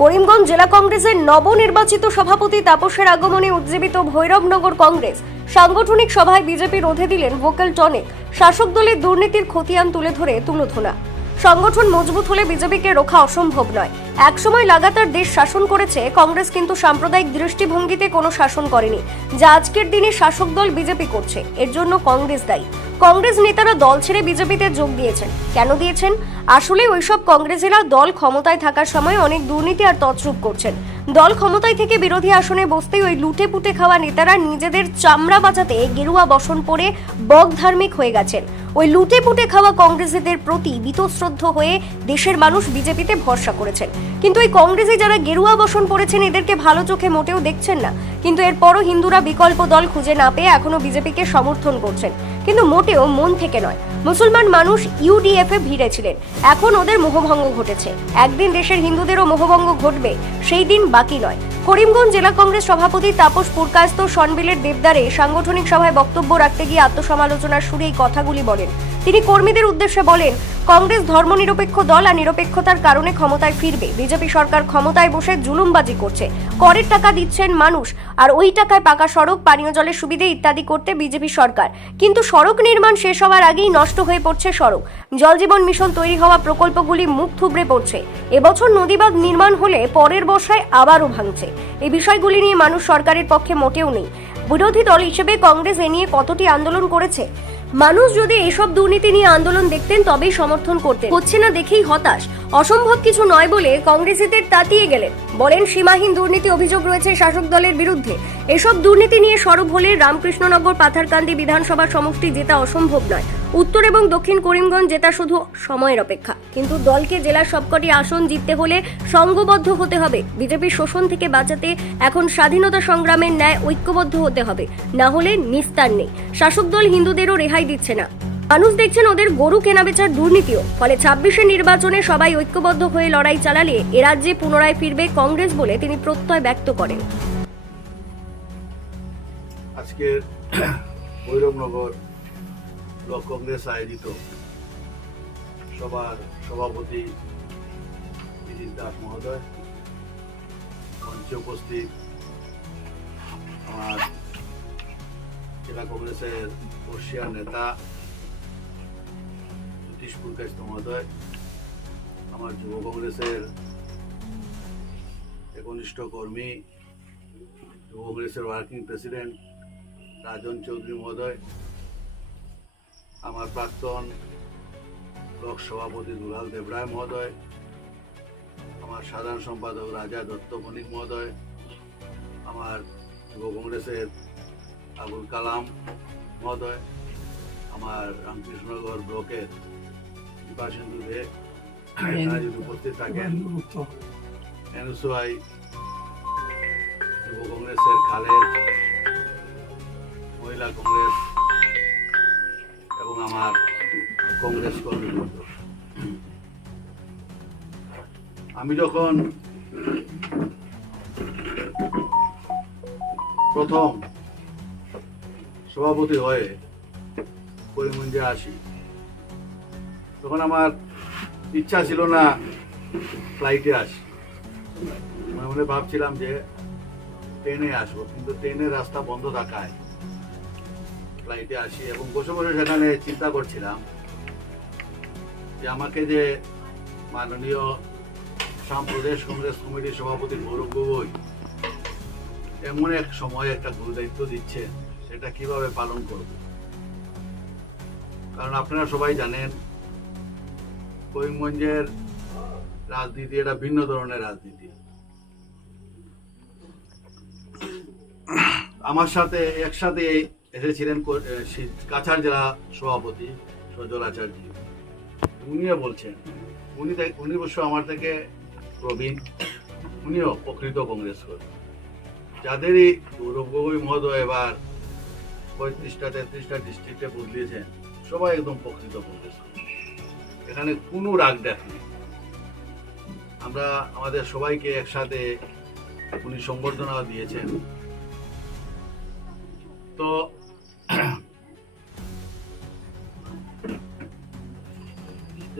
করিমগঞ্জ জেলা কংগ্রেসের নবনির্বাচিত সভাপতি তাপসের আগমনে উজ্জীবিত ভৈরবনগর কংগ্রেস। সাংগঠনিক সভায় বিজেপি রোধে দিলেন ভোকাল টনিক। শাসক দলের দুর্নীতির খতিয়ান তুলে ধরে তুলোধনা। সংগঠন মজবুত হলে বিজেপিকে রোখা অসম্ভব নয়। একসময় লাগাতার দেশ শাসন করেছে, কংগ্রেস কিন্তু সাম্প্রদায়িক দৃষ্টিভঙ্গিতে কোনো শাসন করেনি। যা আজকের দিনে শাসক দল বিজেপি করছে, এর জন্য কংগ্রেস দায়ী। কংগ্রেস নেতারা দল ছেড়ে বিজেপিতে যোগ দিয়েছেন। কেন দিয়েছেন? আসলে ওইসব কংগ্রেসেরা দল ক্ষমতায় থাকার সময় অনেক দুর্নীতি আর তছরূপ করছেন। দল ক্ষমতায় থেকে বিরোধী আসনে বসতেই ওই লুটে পুটে খাওয়া নেতারা নিজেদের চামড়া বাঁচাতে গেরুয়া বসন পরে বক ধার্মিক হয়ে গেছেন। ওই লুটে পুটে খাওয়া কংগ্রেসীদের প্রতি বীতশ্রদ্ধ হয়ে দেশের মানুষ বিজেপিতে ভরসা করেছেন। কিন্তু এই কংগ্রেসে যারা গেরুয়া বসন পড়েছেন এদেরকে ভালো চোখে মোটেও দেখছেন না। কিন্তু এরপরও হিন্দুরা বিকল্প দল খুঁজে না পেয়ে এখনও বিজেপিকে সমর্থন করছেন। কিন্তু মোটেও মন থেকে নয়। মুসলমান মানুষ ইউডিএফ এ ভিড়ে ছিলেন এখন ওদের মোহভঙ্গ ঘটেছে। একদিন দেশের হিন্দুদেরও মোহভঙ্গ ঘটবে, সেই দিন বাকি নয়। করিমগঞ্জ জেলা কংগ্রেস সভাপতি তাপস পুরকাস্ত সনবিলের দেবদারে সাংগঠনিক সভায় বক্তব্য রাখতে গিয়ে আত্মসমালোচনার সুরে এই কথাগুলি বলেন। তিনি কর্মীদের উদ্দেশ্যে বলেন, কংগ্রেস ধর্মনিরপেক্ষ দল আর নিরপেক্ষতার কারণে ক্ষমতায় ফিরবে। বিজেপি সরকার ক্ষমতায় বসে জুলুমবাজি করছে। করের টাকা দিচ্ছেন মানুষ, আর ওই টাকায় পাকা সড়ক, পানীয় জলের সুবিধে ইত্যাদি করতে বিজেপি সরকার। কিন্তু সড়ক নির্মাণ শেষ হওয়ার আগেই নষ্ট হয়ে পড়ছে সড়ক। জলজীবন মিশন তৈরি হওয়া প্রকল্পগুলি মুখ থুবড়ে পড়ছে। এবছর নদীবাঁধ নির্মাণ হলে পরের বর্ষায় আবারও ভাঙছে। এই বিষয়গুলি নিয়ে মানুষ সরকারের পক্ষে মোটেও নেই। বিরোধী দল হিসেবে কংগ্রেস এ নিয়ে কতটি আন্দোলন করেছে? মানুষ যদি এসব দুর্নীতি নিয়ে আন্দোলন দেখতেন, তবেই সমর্থন করতেন। হচ্ছে না দেখেই হতাশ। অসম্ভব কিছু নয় বলে কংগ্রেসীদের তাতিয়ে গেলেন। বলেন, সীমাহীন দুর্নীতি অভিযোগ রয়েছে শাসক দলের বিরুদ্ধে। এসব দুর্নীতি নিয়ে সরব হলে রামকৃষ্ণনগর, পাথারকান্দি বিধানসভা সমষ্টি জেতা অসম্ভব নয়। উত্তর এবং দক্ষিণ করিমগঞ্জ জেতা শুধু সময়ের অপেক্ষা। কিন্তু দলকে জেলার সবকটি আসন জিততে হলে সংঘবদ্ধ হতে হবে। বিজেপির শোষণ থেকে বাঁচাতে এখন স্বাধীনতা সংগ্রামের ন্যায় ঐক্যবদ্ধ হতে হবে। না হলে নিস্তার নেই। শাসক দল হিন্দুদেরও রেহাই দিচ্ছে না। মানুষ দেখছেন ওদের গরু কেনাবেচার দুর্নীতিও। ফলে ছাব্বিশের নির্বাচনে সবাই ঐক্যবদ্ধ হয়ে লড়াই চালালে এ রাজ্যে পুনরায় ফিরবে কংগ্রেস বলে তিনি প্রত্যয় ব্যক্ত করেন। আজকের ভৈরবনগর ব্লক কংগ্রেস আয়োজিত সবার সভাপতি বিজিত দাস মহোদয়, মঞ্চে উপস্থিত আমার জেলা কংগ্রেসের বর্ষিয়ার নেতা জ্যোতিষ পুরকাস্ত মহোদয়, আমার যুব কংগ্রেসের একনিষ্ঠ কর্মী, যুব কংগ্রেসের ওয়ার্কিং প্রেসিডেন্ট রাজন চৌধুরী মহোদয়, আমার প্রাক্তন ব্লক সভাপতি দুলাল দেবরায় মহোদয় আমার সাধারণ সম্পাদক রাজা দত্ত বণিক মহোদয় আমার যুব কংগ্রেসের আবুল কালাম মহোদয় আমার রামকৃষ্ণনগর ব্লকের বিপাসেন্দু দে উপস্থিত থাকেন। এনএসওয়াই যুব কংগ্রেসের খালের মহিলা কংগ্রেস কংগ্রেস কর্মীবৃন্দ আমি যখন প্রথম সভাপতি হয়ে করিমগঞ্জে আসি, তখন আমার ইচ্ছা ছিল না ফ্লাইটে আসি। মনে মনে ভাবছিলাম যে ট্রেনে আসব, কিন্তু ট্রেনের রাস্তা বন্ধ থাকায় ফ্লাইটে আসি এবং বসে বসে সেখানে চিন্তা করছিলাম যে আমাকে যে মাননীয় আসাম প্রদেশ কংগ্রেস কমিটির সভাপতি গৌরব গগৈ এমন এক সময় একটা গুরু দায়িত্ব দিচ্ছে সেটা কীভাবে পালন করব? কারণ আপনারা সবাই জানেন, করিমগঞ্জের রাজনীতি এটা ভিন্ন ধরনের রাজনীতি। আমার সাথে, একসাথে এসেছিলেন কাছাড় জেলা সভাপতি সজল আচার্য। উনিও বলছেন। উনি উনি অবশ্য আমার থেকে প্রবীণ। উনিও প্রকৃত কংগ্রেস কর্মী। যাদেরই গৌরব গগৈ মহোদয় এবার পঁয়ত্রিশটা, তেত্রিশটা ডিস্ট্রিক্টে বদলিয়েছেন, সবাই একদম প্রকৃত কংগ্রেস। এখানে কোনো রাগ ডাক নেই। আমরা আমাদের সবাইকে একসাথে উনি সংবর্ধনা দিয়েছেন। তো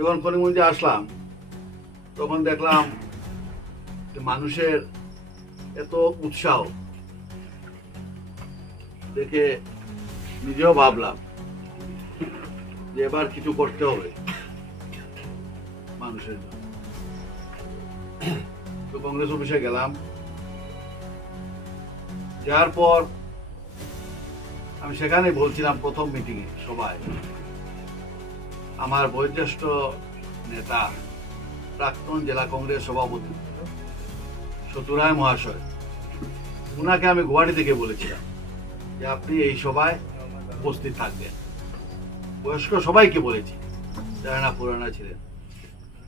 যখন করিমগঞ্জে আসলাম। তখন দেখলাম মানুষের এত উৎসাহ দেখে নিজেও ভাবলাম যে এবার কিছু করতে হবে মানুষের জন্য। তো কংগ্রেস অফিসে গেলাম। যাওয়ার পর আমি সেখানে বলছিলাম প্রথম মিটিংয়ে সবাই। আমার বয়োজ্যেষ্ঠ নেতা, প্রাক্তন জেলা কংগ্রেস সভাপতি শতুরায় মহাশয়। উনাকে আমি গুয়াহাটি থেকে বলেছিলাম যে আপনি এই সভায় উপস্থিত থাকবেন। বয়স্ক সবাইকে বলেছি, যারা না পুরানা ছিলেন।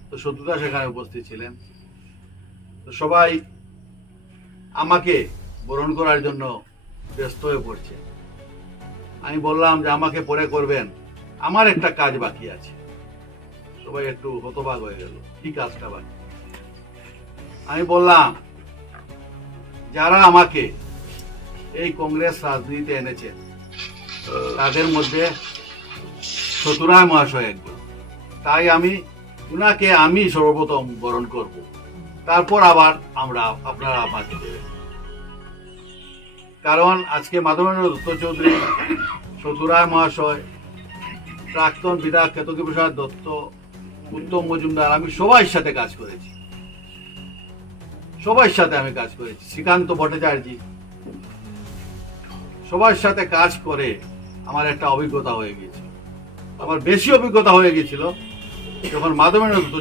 তো শত্রুদা সেখানে উপস্থিত ছিলেন। তো সবাই আমাকে বরণ করার জন্য ব্যস্ত হয়ে পড়ছে। আমি বললাম যে আমাকে পরে করবেন। আমার একটা কাজ বাকি আছে। সবাই একটু হতবাক হয়ে গেল। কি কাজটা বাকি? আমি বললাম, যারা আমাকে এই কংগ্রেস রাজনীতিতে এনেছেন, তাদের মধ্যে শতুরায় মহাশয় একজন। তাই আমি উনাকে আমি সর্বপ্রথম বরণ করব। তারপর আবার আমরা আপনারা আমাকে দেবেন। কারণ আজকে মাধবেন্দ্র দত্ত চৌধুরী শতুরায় মহাশয় প্রাক্তন বিধায়ক কেতকী প্রসাদ দত্ত, উত্তম মজুমদার, আমি সবার সাথে কাজ করেছি। সবার সাথে আমি কাজ করেছি। শ্রীকান্ত ভট্টাচার্য। সবার সাথে কাজ করে আমার একটা অভিজ্ঞতা হয়ে গিয়েছিল। আমার বেশি অভিজ্ঞতা হয়ে গেছিল যখন মাধবেন্দ্র